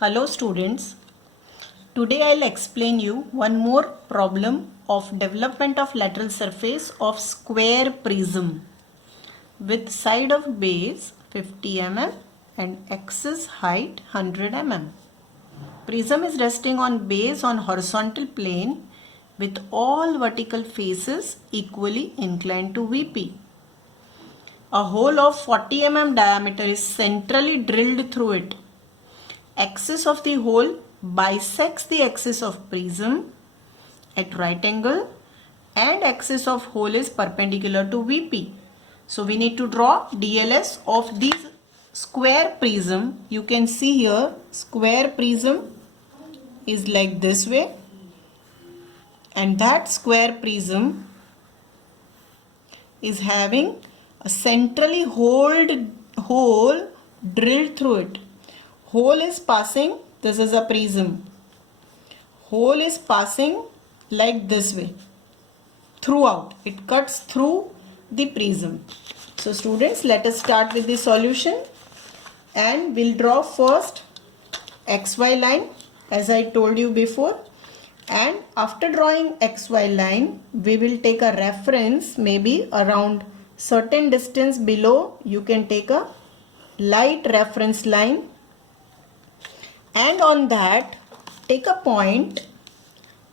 Hello students, today I'll explain you one more problem of development of lateral surface of square prism with side of base 50 mm and axis height 100 mm. Prism is resting on base on horizontal plane with all vertical faces equally inclined to VP. A hole of 40 mm diameter is centrally drilled through it. Axis of the hole bisects the axis of prism at right angle and axis of hole is perpendicular to VP. So we need to draw DLS of this square prism. You can see here square prism is like this way and that square prism is having a centrally hole drilled through it. Hole is passing, this is a prism. Hole is passing like this way throughout. It cuts through the prism. So students, let us start with the solution and we'll draw first XY line as I told you before. And after drawing XY line, we will take a reference maybe around certain distance below. You can take a light reference line. And on that, take a point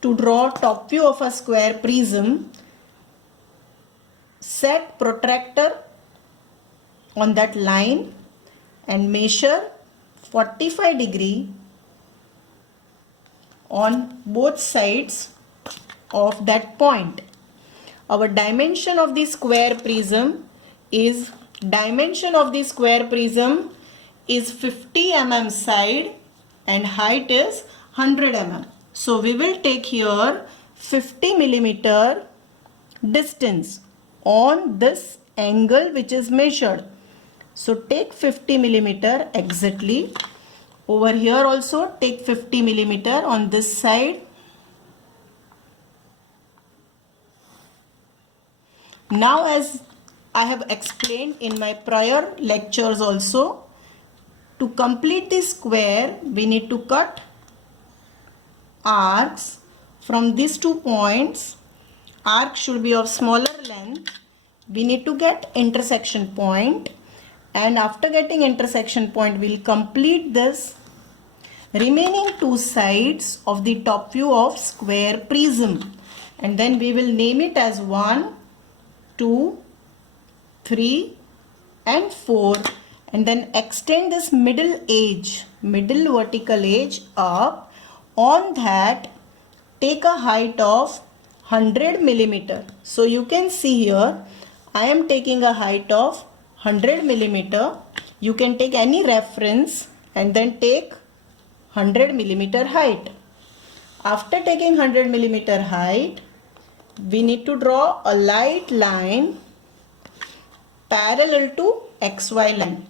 to draw top view of a square prism. Set protractor on that line and measure 45 degree on both sides of that point. Our dimension of the square prism is 50 mm side and height is 100 mm. So we will take here 50 millimeter distance on this angle which is measured. So take 50 millimeter exactly. Over here also take 50 millimeter on this side. Now as I have explained in my prior lectures also, to complete the square, we need to cut arcs from these 2 points. Arc should be of smaller length. We need to get intersection point, and after getting intersection point, we'll complete this remaining 2 sides of the top view of square prism, and then we will name it as 1, 2, 3 and 4. And then extend this middle vertical edge up. On that, take a height of 100 millimeter. So you can see here, I am taking a height of 100 millimeter. You can take any reference and then take 100 millimeter height. After taking 100 millimeter height, we need to draw a light line parallel to XY line.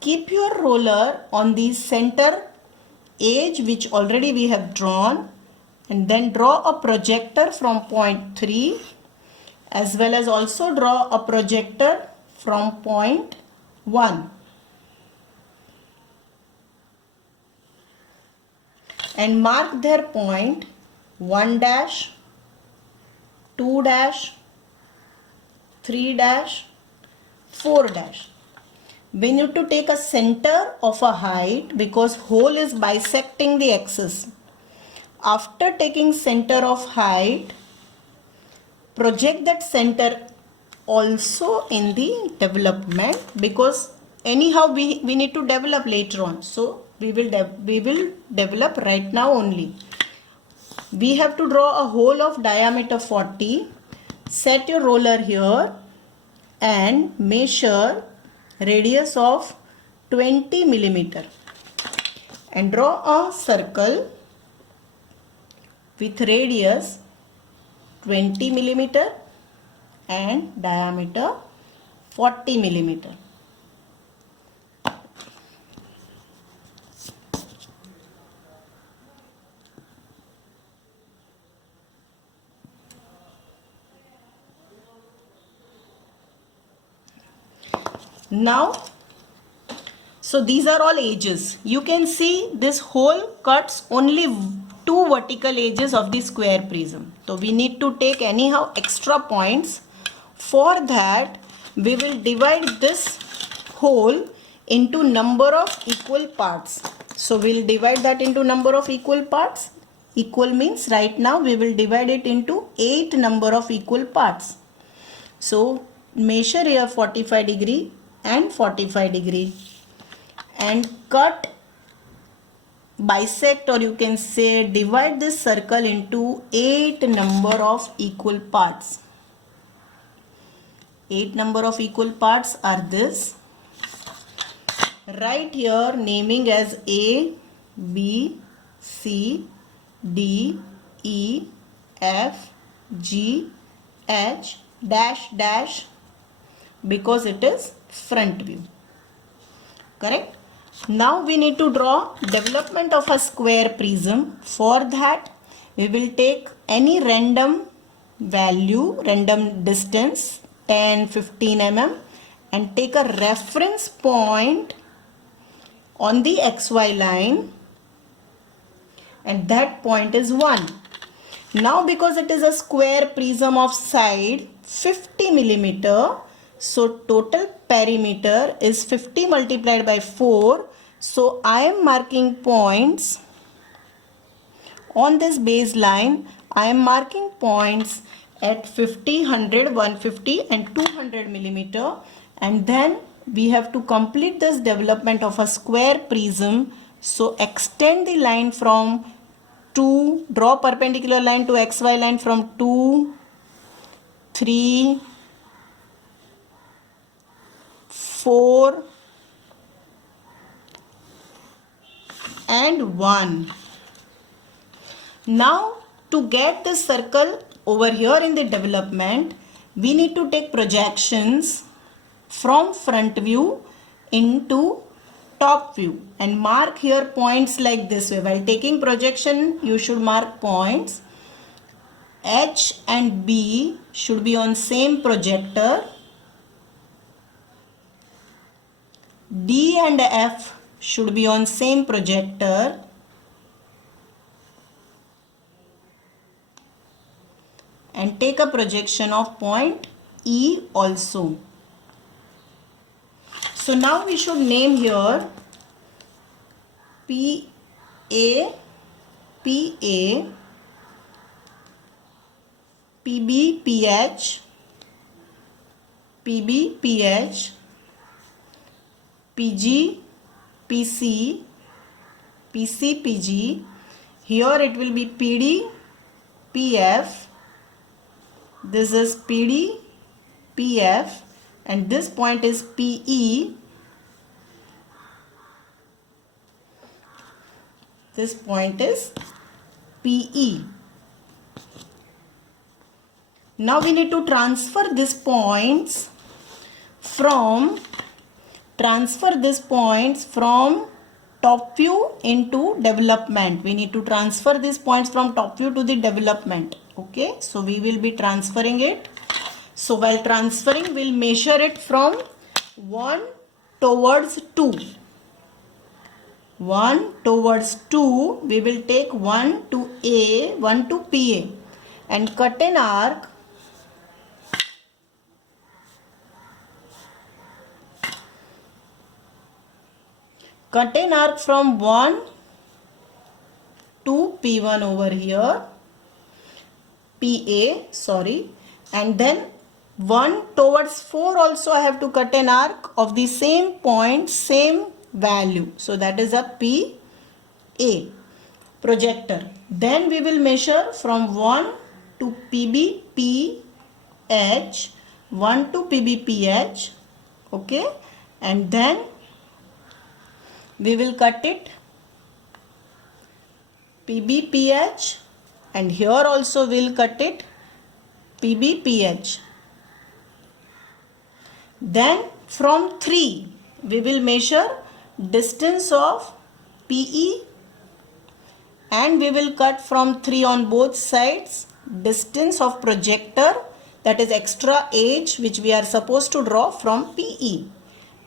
Keep your roller on the center edge which already we have drawn, and then draw a projector from point 3 as well as also draw a projector from point 1. And mark their point 1 dash, 2 dash, 3 dash, 4 dash. We need to take a center of a height because hole is bisecting the axis. After taking center of height, project that center also in the development, because anyhow we need to develop later on. So we will develop right now only. We have to draw a hole of diameter 40. Set your roller here and measure radius of 20 millimeter and draw a circle with radius 20 millimeter and diameter 40 millimeter. Now So these are all edges. You can see this hole cuts only two vertical edges of the square prism. So we need to take anyhow extra points. For that, we will divide this hole into number of equal parts. So we'll divide that into number of equal parts. Equal means right now we will divide it into 8 number of equal parts. So measure here 45 degree and 45 degree and cut, bisect, or you can say divide this circle into 8 number of equal parts. 8 number of equal parts are this. Right here naming as A, B, C, D, E, F, G, H, dash, dash, because it is front view. Correct? Now we need to draw development of a square prism. For that, we will take any random value, random distance, 10, 15 mm, and take a reference point on the XY line, and that point is 1. Now because it is a square prism of side 50 millimeter, so total perimeter is 50 multiplied by 4. So I am marking points on this baseline. I am marking points at 50, 100, 150 and 200 millimeter, and then we have to complete this development of a square prism. So extend the line from 2, draw perpendicular line to XY line from 2, 3, 4 and 1. Now to get this circle over here in the development, we need to take projections from front view into top view and mark here points like this way. While taking projection, you should mark points. H and B should be on same projector. D and F should be on same projector. And take a projection of point E also. So now we should name here PA, PA, PB, PH, PB, PH, PG, PC, PC, PG. Here it will be PD, PF. This is PD, PF, and this point is PE. This point is PE. Now we need to transfer these points from top view into development. We need to transfer these points from top view to the development. Okay, so we will be transferring it. So while transferring, we'll measure it from 1 towards 2. 1 towards 2, we will take 1 to A, 1 to PA and cut an arc. Cut an arc from 1 to P1 over here. PA, sorry, and then 1 towards 4 also I have to cut an arc of the same point, same value. So that is a PA projector. Then we will measure from 1 to PB, PH, 1 to PB, PH, okay, and then we will cut it PB, PH. And here also we will cut it PB, PH. Then from 3 we will measure distance of PE and we will cut from 3 on both sides distance of projector, that is extra edge which we are supposed to draw from PE.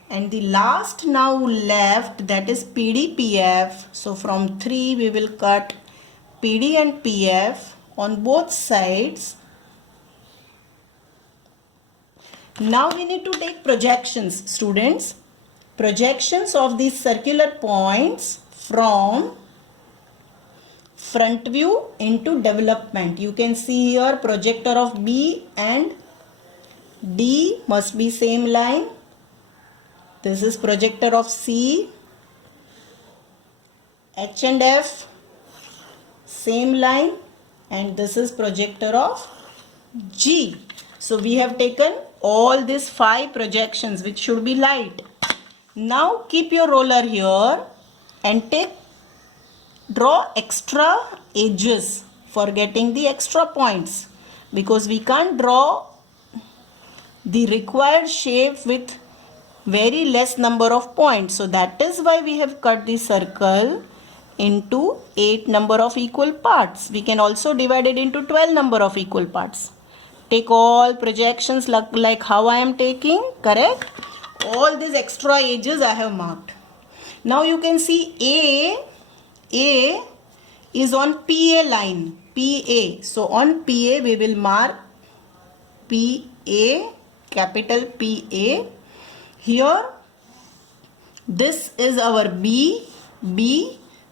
and the last now left, that is PDPF. So from 3 we will cut PD and PF on both sides. Now we need to take projections, students. Projections of these circular points from front view into development. You can see here projector of B and D must be same line. This is projector of C. H and F same line, and this is projector of G. So we have taken all these 5 projections which should be light. Now keep your roller here and draw extra edges for getting the extra points, because we can't draw the required shape with very less number of points. So that is why we have cut the circle into 8 number of equal parts. We can also divide it into 12 number of equal parts. Take all projections like how I am taking, correct? All these extra edges I have marked. Now you can see A is on PA line, PA. So on PA we will mark PA, capital PA. Here this is our B.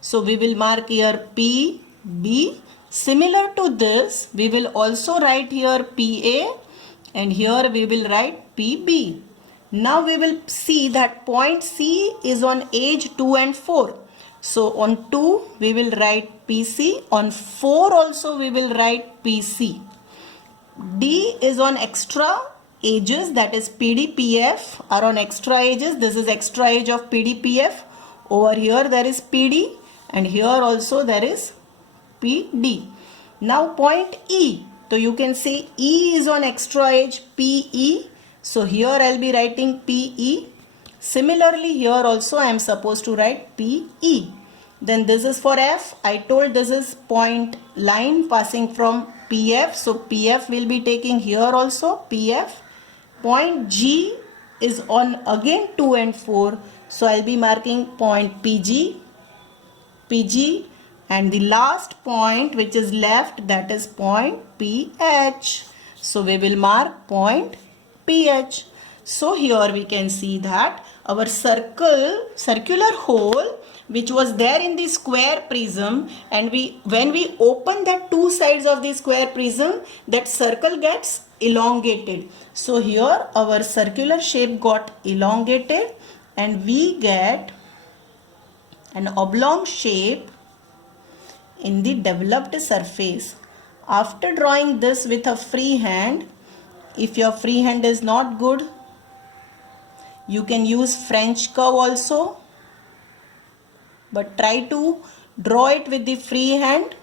So we will mark here PB. Similar to this, we will also write here PA, and here we will write PB. Now we will see that point C is on edge 2 and 4. So on 2 we will write PC, on 4 also we will write PC. D is on extra edges, that is PDPF are on extra edges. This is extra edge of PDPF. Over here there is PD, and here also there is PD. Now point E. So you can say E is on extra edge PE. So here I'll be writing PE. Similarly here also I am supposed to write PE. Then this is for F. I told this is point line passing from PF. So PF will be taking here also PF. Point G is on again 2 and 4. So I'll be marking point PG. And the last point which is left, that is point PH. So we will mark point PH. So here we can see that our circular hole which was there in the square prism, and when we open the 2 sides of the square prism, that circle gets elongated. So here our circular shape got elongated and we get an oblong shape in the developed surface. After drawing this with a free hand, if your free hand is not good, you can use French curve also, but try to draw it with the free hand.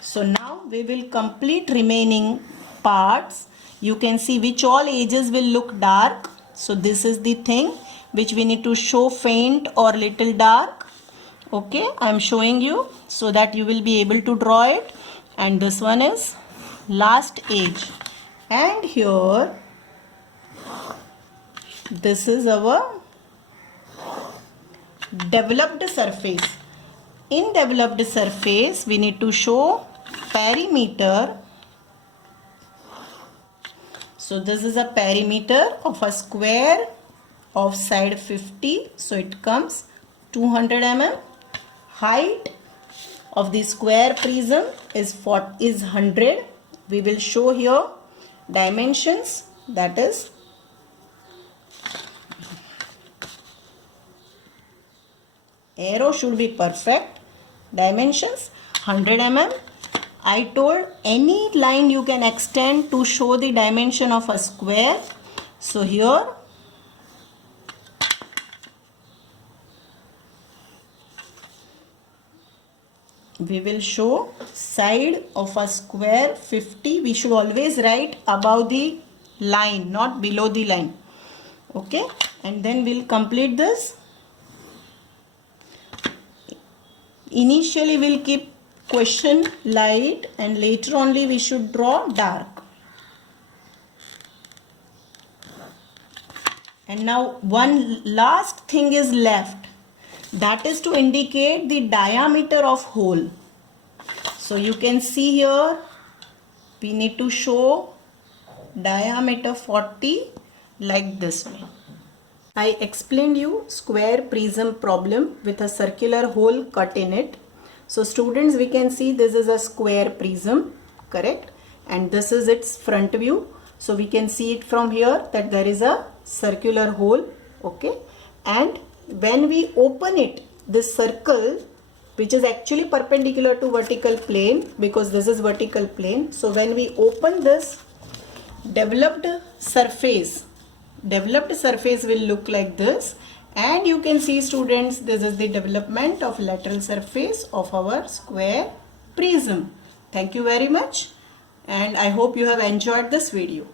So now we will complete remaining parts. You can see which all edges will look dark. So this is the thing which we need to show faint or little dark. Okay, I am showing you so that you will be able to draw it. And this one is last edge. And here this is our developed surface. In developed surface we need to show perimeter. So this is a perimeter of a square of side 50. So it comes 200 mm. Height of the square prism is 100. We will show here dimensions, that is arrow should be perfect. Dimensions 100 mm. I told any line you can extend to show the dimension of a square. So here we will show side of a square 50. We should always write above the line, not below the line. Okay, and then we'll complete this. Initially we'll keep question light and later only we should draw dark. And now one last thing is left, that is to indicate the diameter of hole. So you can see here we need to show diameter 40 like this way. I explained you square prism problem with a circular hole cut in it. So students, we can see this is a square prism, correct? And this is its front view. So we can see it from here that there is a circular hole, okay? And when we open it, this circle, which is actually perpendicular to vertical plane, because this is vertical plane. So when we open this, developed surface will look like this. And you can see, students, this is the development of lateral surface of our square prism. Thank you very much, and I hope you have enjoyed this video.